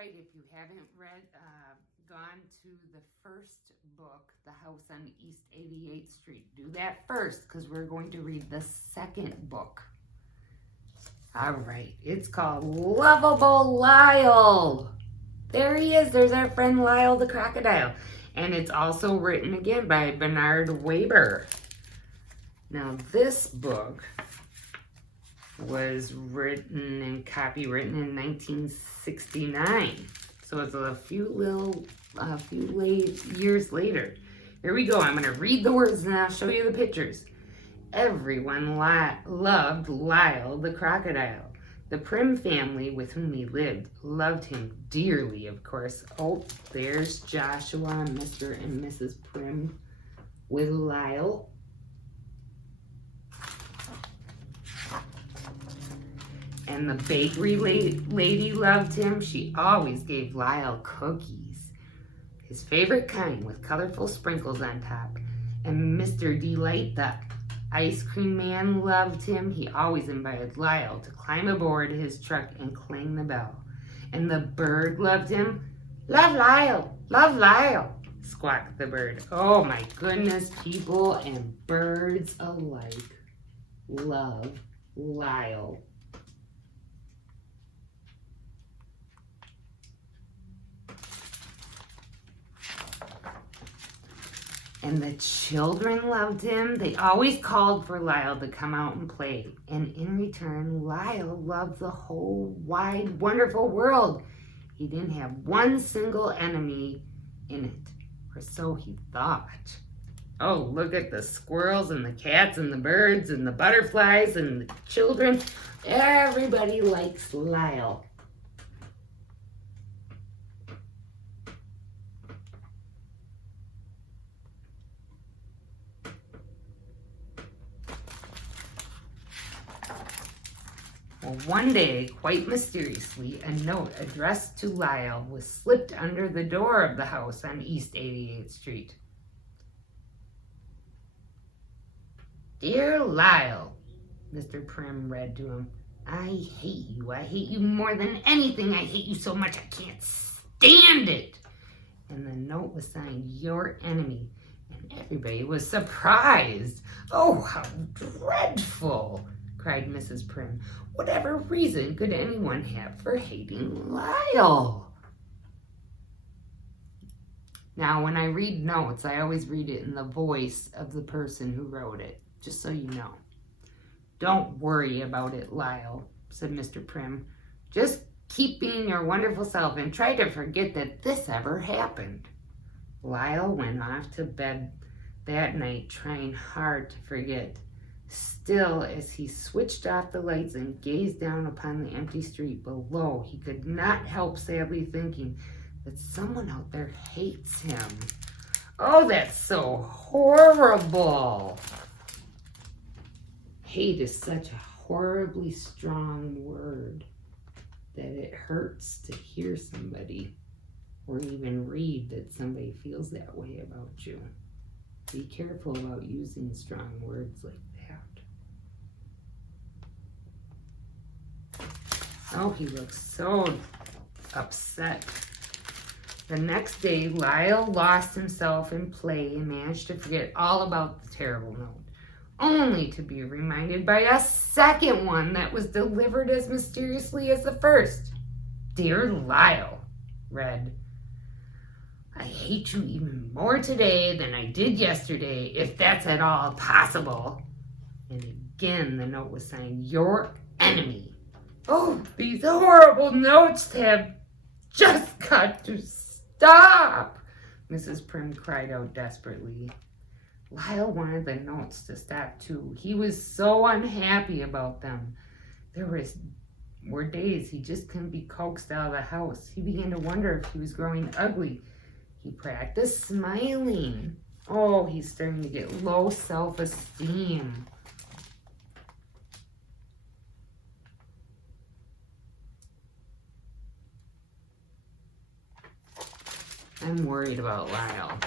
right, if you haven't gone to the first book, The House on East 88th Street, do that first because we're going to read the second book. All right, it's called Lovable Lyle. There he is. There's our friend Lyle the crocodile. And it's also written again by Bernard Weber. Now, this book was written and copywritten in 1969. So it's a few years later. Here we go. I'm going to read the words and I'll show you the pictures. Everyone loved Lyle the crocodile. The Prim family with whom he lived loved him dearly, of course. Oh, there's Joshua, Mr. and Mrs. Prim with Lyle. And the bakery lady loved him. She always gave Lyle cookies, his favorite kind with colorful sprinkles on top. And Mr. Delight, the ice cream man, loved him. He always invited Lyle to climb aboard his truck and clang the bell. And the bird loved him. Love Lyle, squawked the bird. Oh my goodness, people and birds alike love Lyle. And the children loved him. They always called for Lyle to come out and play. And in return, Lyle loved the whole wide, wonderful world. He didn't have one single enemy in it, or so he thought. Oh, look at the squirrels and the cats and the birds and the butterflies and the children. Everybody likes Lyle. Well, one day, quite mysteriously, a note addressed to Lyle was slipped under the door of the house on East 88th Street. Dear Lyle, Mr. Prim read to him, I hate you. I hate you more than anything. I hate you so much I can't stand it. And the note was signed, Your Enemy. And everybody was surprised. Oh, how dreadful, cried Mrs. Prim. Whatever reason could anyone have for hating Lyle? Now, when I read notes, I always read it in the voice of the person who wrote it, just so you know. Don't worry about it, Lyle, said Mr. Prim. Just keep being your wonderful self and try to forget that this ever happened. Lyle went off to bed that night, trying hard to forget. Still, as he switched off the lights and gazed down upon the empty street below, he could not help sadly thinking that someone out there hates him. Oh, that's so horrible. Hate is such a horribly strong word that it hurts to hear somebody or even read that somebody feels that way about you. Be careful about using strong words like that. Oh, he looks so upset. The next day, Lyle lost himself in play and managed to forget all about the terrible note, only to be reminded by a second one that was delivered as mysteriously as the first. Dear Lyle, read, I hate you even more today than I did yesterday, if that's at all possible. And again, the note was signed, Your Enemy. Oh, these horrible notes have just got to stop, Mrs. Prim cried out desperately. Lyle wanted the notes to stop too. He was so unhappy about them. There were days he just couldn't be coaxed out of the house. He began to wonder if he was growing ugly. He practiced smiling. Oh, he's starting to get low self-esteem. I'm worried about Lyle.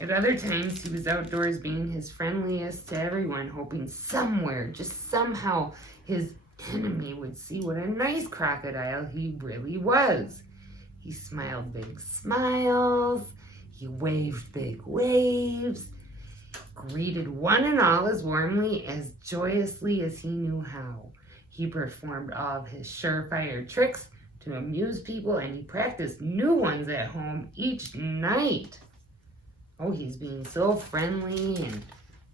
At other times, he was outdoors being his friendliest to everyone, hoping somewhere, just somehow, his enemy would see what a nice crocodile he really was. He smiled big smiles, he waved big waves, greeted one and all as warmly, as joyously as he knew how. He performed all of his surefire tricks to amuse people, and he practiced new ones at home each night. Oh, he's being so friendly and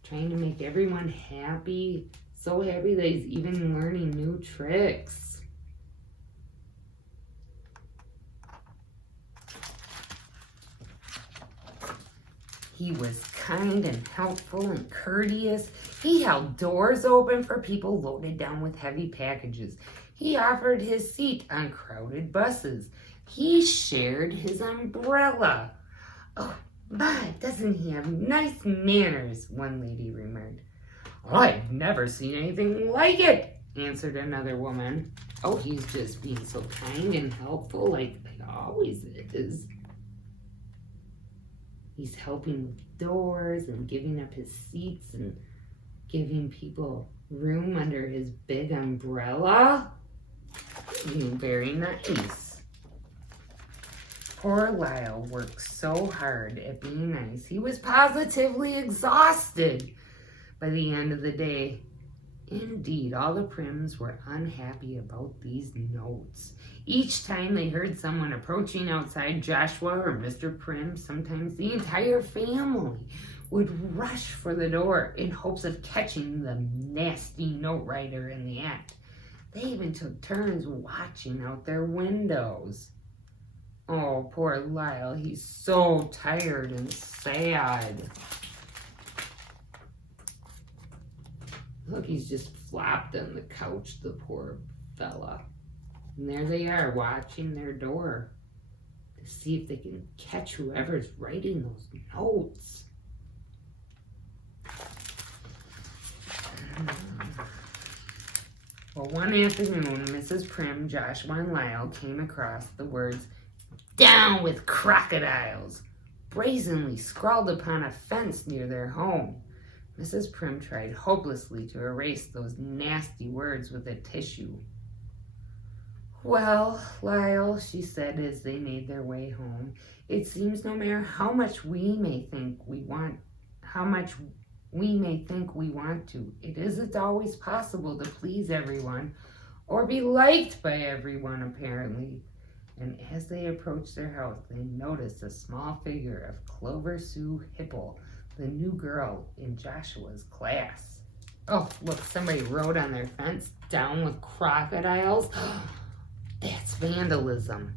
trying to make everyone happy. So happy that he's even learning new tricks. He was kind and helpful and courteous. He held doors open for people loaded down with heavy packages. He offered his seat on crowded buses. He shared his umbrella. Oh, my, doesn't he have nice manners, one lady remarked. I've never seen anything like it, answered another woman. Oh, he's just being so kind and helpful like always is. He's helping with doors and giving up his seats and giving people room under his big umbrella. Very nice. Poor Lyle worked so hard at being nice. He was positively exhausted by the end of the day. Indeed, all the Prims were unhappy about these notes. Each time they heard someone approaching outside Joshua or Mr. Prim, sometimes the entire family would rush for the door in hopes of catching the nasty note writer in the act. They even took turns watching out their windows. Oh, poor Lyle, he's so tired and sad. Look, he's just flopped on the couch, the poor fella. And there they are, watching their door to see if they can catch whoever's writing those notes. Well, one afternoon, Mrs. Prim, Joshua, and Lyle came across the words, "Down with crocodiles," brazenly scrawled upon a fence near their home. Mrs. Prim tried hopelessly to erase those nasty words with a tissue. "Well, Lyle," she said as they made their way home, "it seems no matter how much we may think we want to, it isn't always possible to please everyone or be liked by everyone, apparently." And as they approached their house, they noticed a small figure of Clover Sue Hipple, the new girl in Joshua's class. Oh, look, somebody wrote on their fence, "Down with crocodiles." That's vandalism.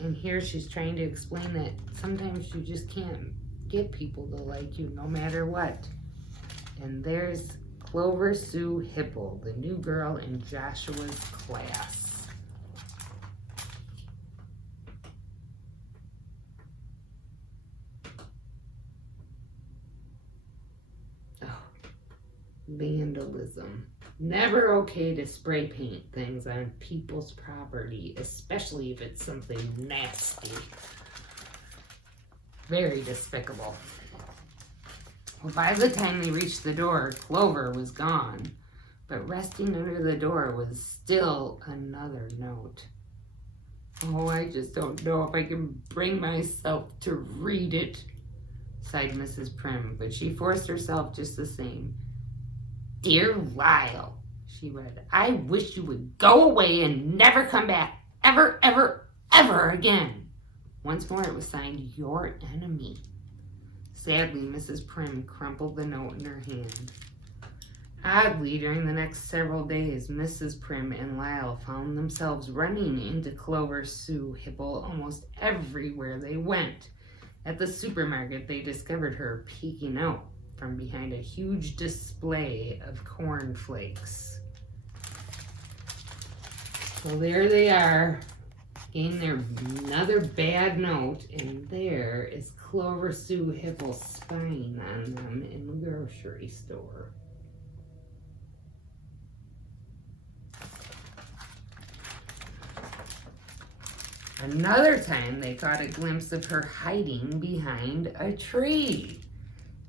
And here she's trying to explain that sometimes you just can't get people to like you no matter what. And there's Clover Sue Hipple, the new girl in Joshua's class. Oh, vandalism. Never okay to spray paint things on people's property, especially if it's something nasty. Very despicable. Well, by the time they reached the door, Clover was gone, but resting under the door was still another note. "Oh, I just don't know if I can bring myself to read it," sighed Mrs. Prim, but she forced herself just the same. "Dear Lyle," she read, "I wish you would go away and never come back, ever, ever, ever again." Once more it was signed, "Your enemy." Sadly, Mrs. Prim crumpled the note in her hand. Oddly, during the next several days, Mrs. Prim and Lyle found themselves running into Clover Sue Hipple almost everywhere they went. At the supermarket, they discovered her peeking out from behind a huge display of cornflakes. Well, there they are, getting their another bad note, and there is Clover Sue Hipple spying on them in the grocery store. Another time they caught a glimpse of her hiding behind a tree.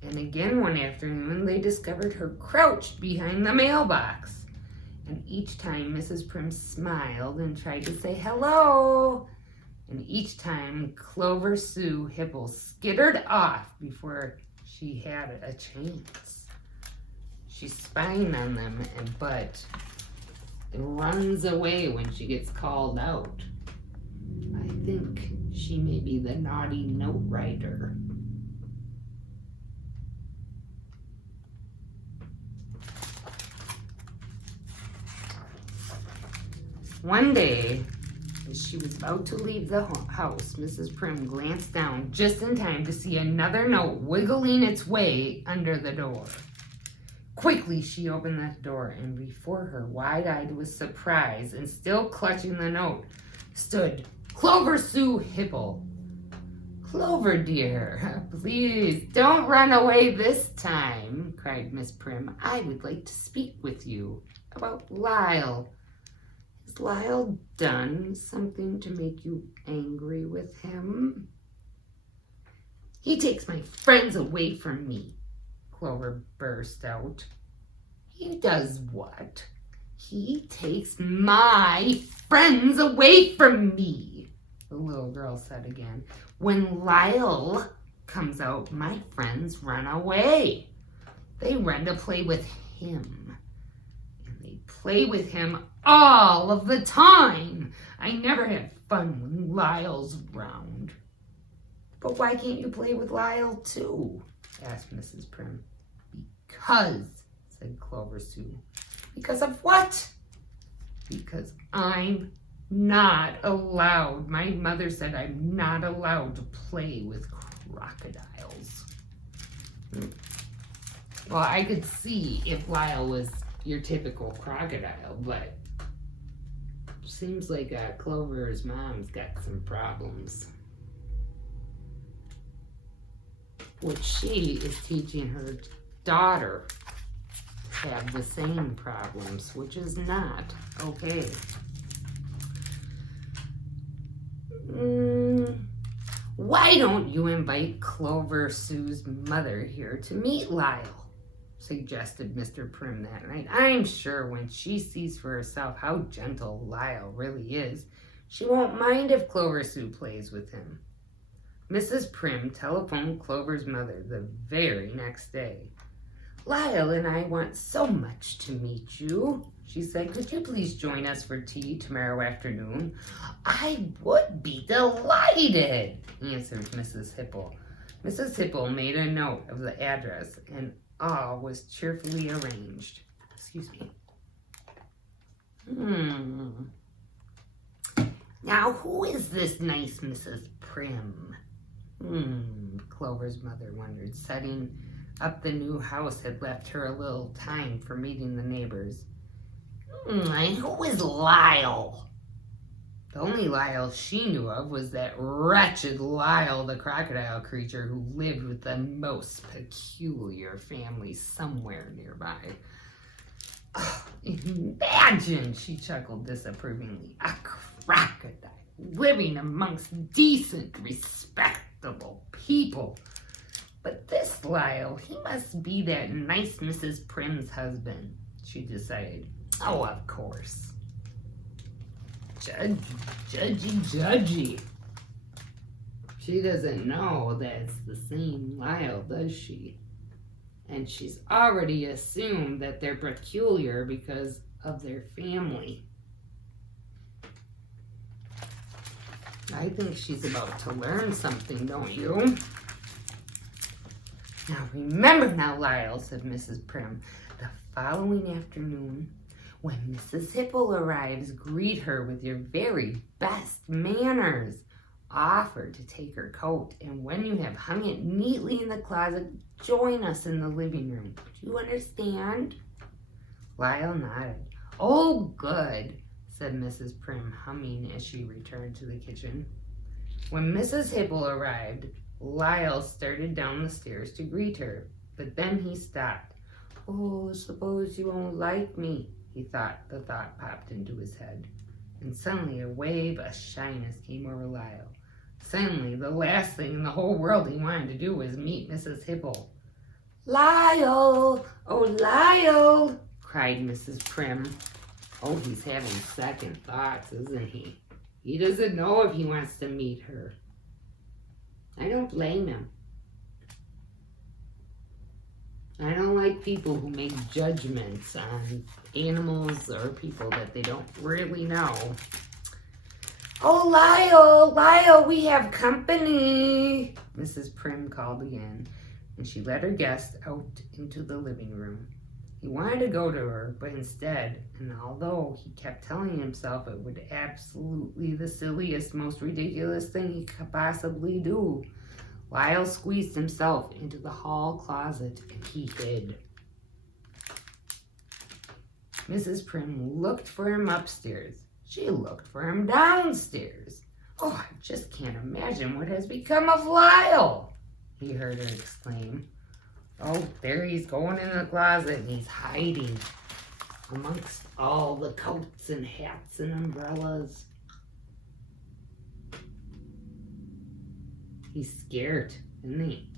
And again one afternoon they discovered her crouched behind the mailbox. And each time Mrs. Prim smiled and tried to say hello. And each time Clover Sue Hipple skittered off before she had a chance. She's spying on them, but runs away when she gets called out. I think she may be the naughty note writer. One day, as she was about to leave the house, Mrs. Prim glanced down just in time to see another note wiggling its way under the door. Quickly, she opened the door, and before her, wide-eyed with surprise and still clutching the note, stood Clover Sue Hipple. "Clover, dear, please don't run away this time," cried Miss Prim. "I would like to speak with you about Lyle. Has Lyle done something to make you angry with him?" "He takes my friends away from me," Clover burst out. "He does what?" "He takes my friends away from me," the little girl said again. "When Lyle comes out, my friends run away. They run to play with him. And they play with him all of the time. I never have fun when Lyle's around." "But why can't you play with Lyle too?" asked Mrs. Prim. "Because," said Clover Sue. "Because of what?" "Because I'm not allowed. My mother said I'm not allowed to play with crocodiles." Well, I could see if Lyle was your typical crocodile, but seems like Clover's mom's got some problems, which she is teaching her daughter to have the same problems, which is not okay. "Why don't you invite Clover Sue's mother here to meet Lyle?" suggested Mr. Prim that night. "I'm sure when she sees for herself how gentle Lyle really is, she won't mind if Clover Sue plays with him." Mrs. Prim telephoned Clover's mother the very next day. "Lyle and I want so much to meet you," she said. "Could you please join us for tea tomorrow afternoon?" "I would be delighted," answered Mrs. Hipple. Mrs. Hipple made a note of the address, and all was cheerfully arranged. Excuse me. "Now, who is this nice Mrs. Prim?" Clover's mother wondered. Setting up the new house had left her a little time for meeting the neighbors. "And who is Lyle?" The only Lyle she knew of was that wretched Lyle the crocodile creature who lived with the most peculiar family somewhere nearby. "Oh, imagine," she chuckled disapprovingly, "a crocodile living amongst decent, respectable people. But this Lyle, he must be that nice Mrs. Prim's husband," she decided. "Oh, of course. Judgy. She doesn't know that it's the same Lyle, does she? And she's already assumed that they're peculiar because of their family. I think she's about to learn something, don't you?" "Now remember now, Lyle," said Mrs. Prim. "The following afternoon, when Mrs. Hipple arrives, greet her with your very best manners. Offer to take her coat, and when you have hung it neatly in the closet, join us in the living room. Do you understand?" Lyle nodded. "Oh, good," said Mrs. Prim, humming as she returned to the kitchen. When Mrs. Hipple arrived, Lyle started down the stairs to greet her, but then he stopped. "Oh, suppose you won't like me," he thought. The thought popped into his head, and suddenly a wave of shyness came over Lyle. Suddenly, the last thing in the whole world he wanted to do was meet Mrs. Hipple. "Lyle! Oh, Lyle!" cried Mrs. Prim. Oh, he's having second thoughts, isn't he? He doesn't know if he wants to meet her. I don't blame him. I don't like people who make judgments on animals or people that they don't really know. Oh, Lyle, we have company. Mrs. Prim called again, and she led her guest out into the living room. He wanted to go to her, but instead, and although he kept telling himself it would absolutely the silliest, most ridiculous thing he could possibly do, Lyle squeezed himself into the hall closet and he hid. Mrs. Prim looked for him upstairs. She looked for him downstairs. Oh, I just can't imagine what has become of Lyle, he heard her exclaim. Oh, there he's going in the closet and he's hiding amongst all the coats and hats and umbrellas. He's scared, isn't he?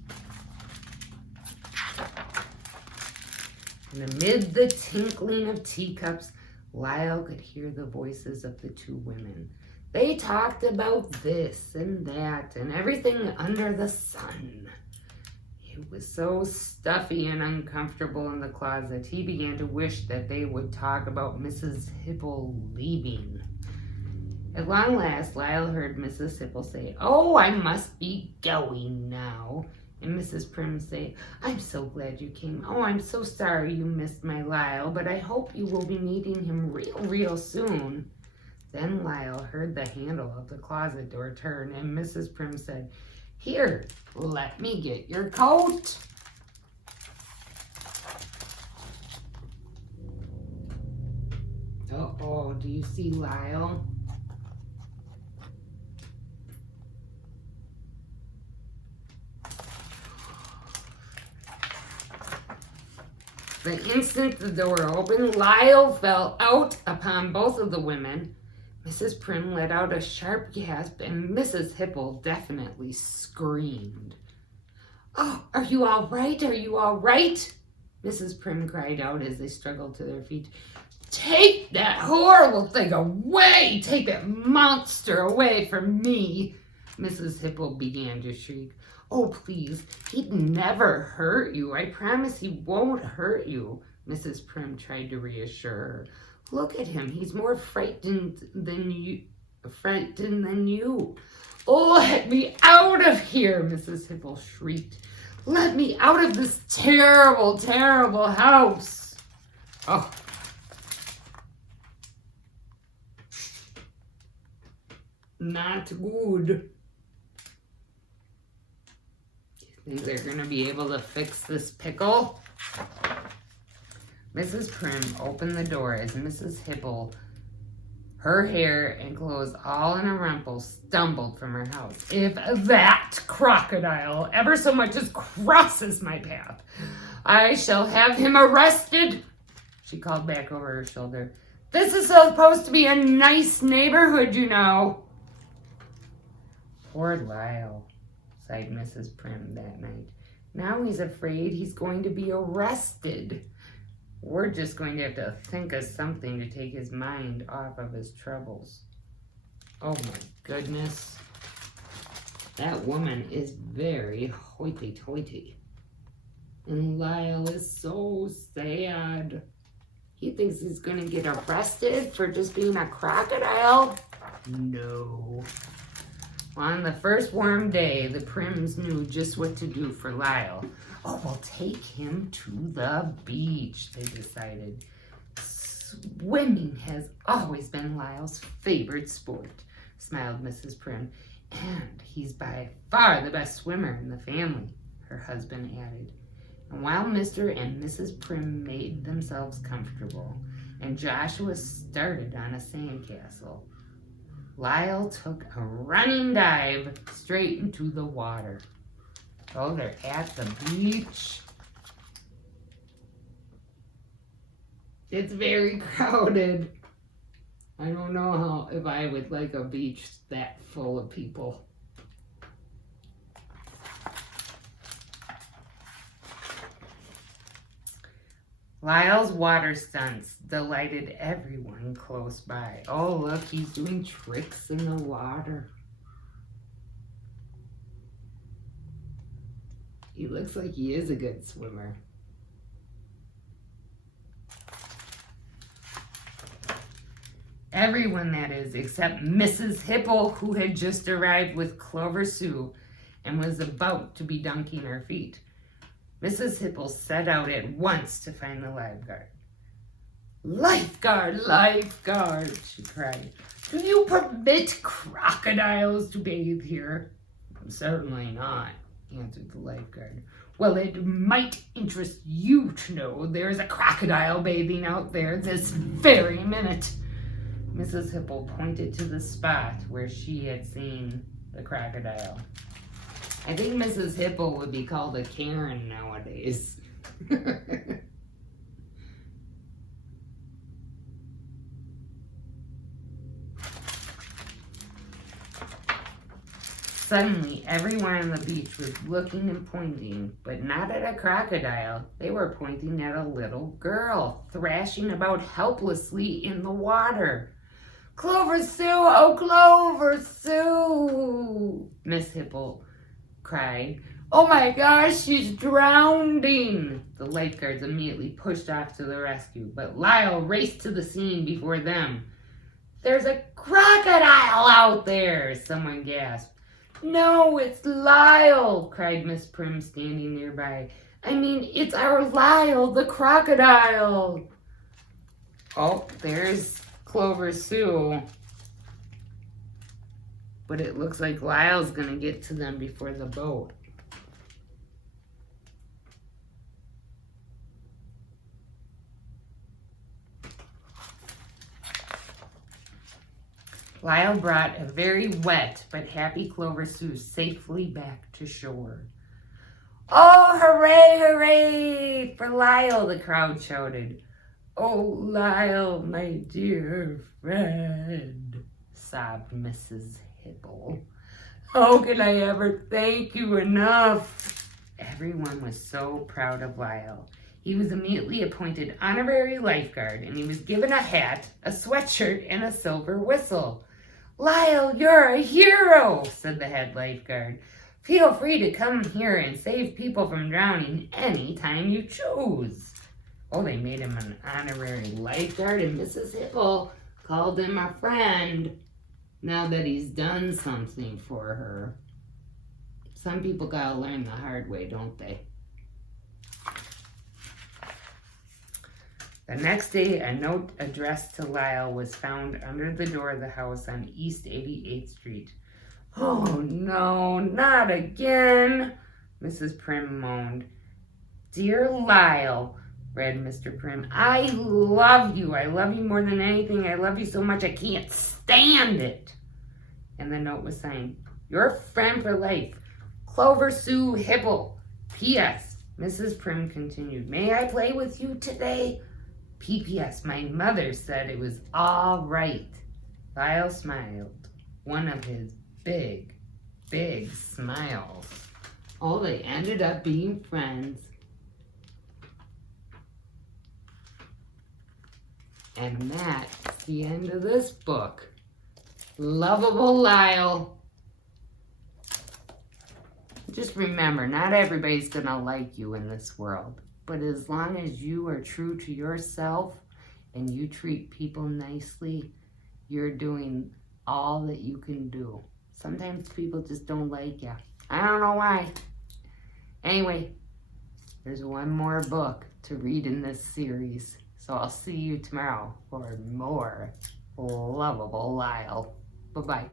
And amid the tinkling of teacups, Lyle could hear the voices of the two women. They talked about this and that and everything under the sun. It was so stuffy and uncomfortable in the closet, he began to wish that they would talk about Mrs. Hipple leaving. At long last, Lyle heard Mrs. Hipple say, "Oh, I must be going now." And Mrs. Prim say, "I'm so glad you came. Oh, I'm so sorry you missed my Lyle, but I hope you will be meeting him real soon." Then Lyle heard the handle of the closet door turn, and Mrs. Prim said, "Here, let me get your coat." Uh-oh, do you see Lyle? The instant the door opened, Lyle fell out upon both of the women. Mrs. Prim let out a sharp gasp, and Mrs. Hipple definitely screamed. "Oh, are you all right? Are you all right?" Mrs. Prim cried out as they struggled to their feet. "Take that horrible thing away! Take that monster away from me!" Mrs. Hipple began to shriek. "Oh, please, he'd never hurt you. I promise he won't hurt you." Mrs. Prim tried to reassure her. "Look at him. He's more frightened than you. Let me out of here," Mrs. Hipple shrieked. "Let me out of this terrible, terrible house." Oh. Not good. Think they're going to be able to fix this pickle? Mrs. Prim opened the door as Mrs. Hipple, her hair and clothes all in a rumple, stumbled from her house. "If that crocodile ever so much as crosses my path, I shall have him arrested," she called back over her shoulder. "This is supposed to be a nice neighborhood, you know." Poor Lyle, sighed Mrs. Prim that night. "Now he's afraid he's going to be arrested. We're just going to have to think of something to take his mind off of his troubles." Oh my goodness. That woman is very hoity-toity. And Lyle is so sad. He thinks he's going to get arrested for just being a crocodile? No. On the first warm day, the Prims knew just what to do for Lyle. "Oh, we'll take him to the beach," they decided. "Swimming has always been Lyle's favorite sport," smiled Mrs. Prim. "And he's by far the best swimmer in the family," her husband added. And while Mr. and Mrs. Prim made themselves comfortable, and Joshua started on a sandcastle, Lyle took a running dive straight into the water. Oh, they're at the beach. It's very crowded. I don't know if I would like a beach that full of people. Lyle's water stunts delighted everyone close by. Oh, look, he's doing tricks in the water. He looks like he is a good swimmer. Everyone, that is, except Mrs. Hipple, who had just arrived with Clover Sue and was about to be dunking her feet. Mrs. Hipple set out at once to find the lifeguard. "Lifeguard, lifeguard," she cried. "Do you permit crocodiles to bathe here?" "Certainly not," answered the lifeguard. "Well, it might interest you to know there is a crocodile bathing out there this very minute." Mrs. Hipple pointed to the spot where she had seen the crocodile. I think Mrs. Hipple would be called a Karen nowadays. Suddenly, everyone on the beach was looking and pointing, but not at a crocodile. They were pointing at a little girl, thrashing about helplessly in the water. "Clover Sue! Oh, Clover Sue!" Miss Hipple cried. "Oh my gosh, she's drowning!" The lifeguards immediately pushed off to the rescue, but Lyle raced to the scene before them. "There's a crocodile out there!" someone gasped. "No, it's Lyle!" cried Miss Prim, standing nearby. "I mean, it's our Lyle, the crocodile!" Oh, there's Clover Sue. But it looks like Lyle's gonna get to them before the boat. Lyle brought a very wet but happy Clover Sue safely back to shore. "Oh, hooray, hooray for Lyle," the crowd shouted. "Oh, Lyle, my dear friend," sobbed Mrs. Hipple. "How can I ever thank you enough?" Everyone was so proud of Lyle. He was immediately appointed honorary lifeguard, and he was given a hat, a sweatshirt, and a silver whistle. "Lyle, you're a hero," said the head lifeguard. "Feel free to come here and save people from drowning any time you choose." Oh, they made him an honorary lifeguard, and Mrs. Hipple called him a friend now that he's done something for her. Some people gotta learn the hard way, don't they? The next day, a note addressed to Lyle was found under the door of the house on East 88th Street. "Oh, no, not again," Mrs. Prim moaned. "Dear Lyle," read Mr. Prim, "I love you. I love you more than anything. I love you so much I can't stand it." And the note was signed, "Your friend for life, Clover Sue Hipple. P.S. Mrs. Prim continued, may I play with you today? P.P.S. My mother said it was all right." Lyle smiled, one of his big, big smiles. Oh, they ended up being friends. And that's the end of this book. Lovable Lyle. Just remember, not everybody's going to like you in this world. But as long as you are true to yourself and you treat people nicely, you're doing all that you can do. Sometimes people just don't like you. I don't know why. Anyway, there's one more book to read in this series. So I'll see you tomorrow for more Lovable Lyle. Bye-bye.